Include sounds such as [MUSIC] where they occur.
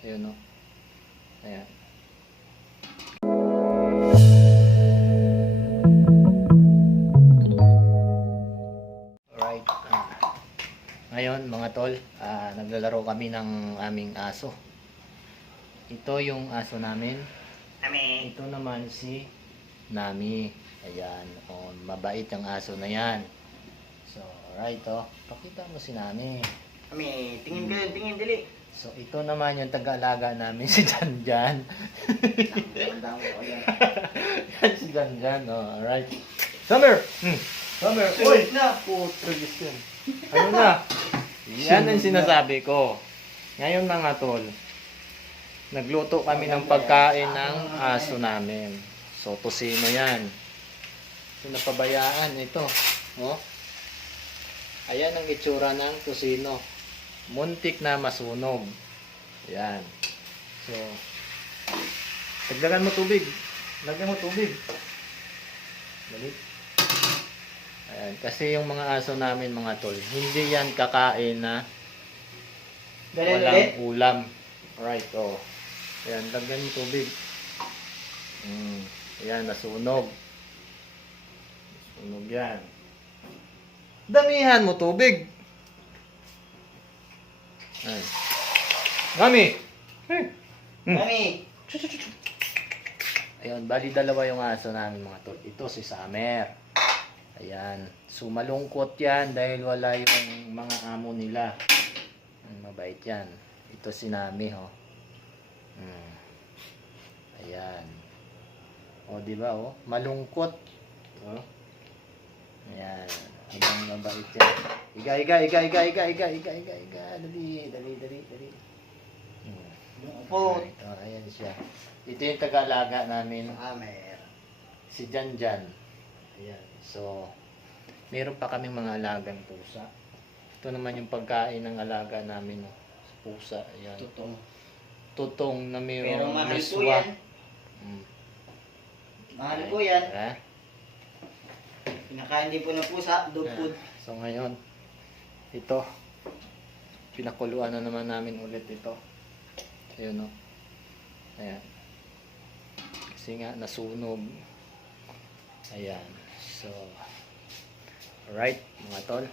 Ayun no. Ayan. Alright. ah. ngayon mga tol, ah, naglalaro kami ng aming aso. Ito yung aso namin. Ami. Ito naman si Nami. Ayan. Oh, mabait ang aso na yan. So, alright oh. Pakita mo si Nami. Ami. Tingin ka, tingin dali. So, ito naman yung taga-alaga namin, [LAUGHS] si Janjan. Yan. [LAUGHS] Si Janjan, oh. Alright. Summer! Hmm. Summer! Uy! na. Putris yan. Ano na? [LAUGHS] Yan ang sinasabi ko. Ngayon mga tol, nagluto kami ng pagkain ng aso namin. So, tosino yan. So, napabayaan ito. Oh. Ayan ang itsura ng tosino. Muntik na masunog. Ayan. So, dagdagan mo tubig. Lagyan mo tubig. Dali. Ayan, kasi yung mga aso namin mga tol, hindi yan kakain na Dali walang ulit. ulam. Right, oh. Ayan, lagyan yung tubig. Mm, ayan, nasunog. Nasunog yan. Damihan mo tubig. Ayan. Mami! Hey. Hmm. Ami. Ayun, bali dalawa yung aso namin mga tol. Ito si Summer. Ayan. So malungkot yan dahil wala yung mga amo nila. Mabait yan. Ito si Nami, ho. Mm. Ayan. O, di ba, oh? Malungkot. Oh. Ayan. Habang mabait yan. Iga, iga, iga, iga, iga, iga, iga, iga, iga. Dali. Upo. Alright, oh, ayan siya. Ito yung taga-alaga namin, Amer. si Janjan. Ayan. So, meron pa kaming mga alagang pusa. Ito naman yung pagkain ng alaga namin, no? pusa. Ayan. Tutong. Tutong na Pero mayroong mahal po miswa. yan. Mm. Mahal po yan. Ha? Pinakain din po ng pusa. Dog food. So, ngayon, ito, pinakuluan na naman namin ulit ito. Ayun, no? Ayan. Kasi nga, nasunog. Ayan. So, alright, mga tol.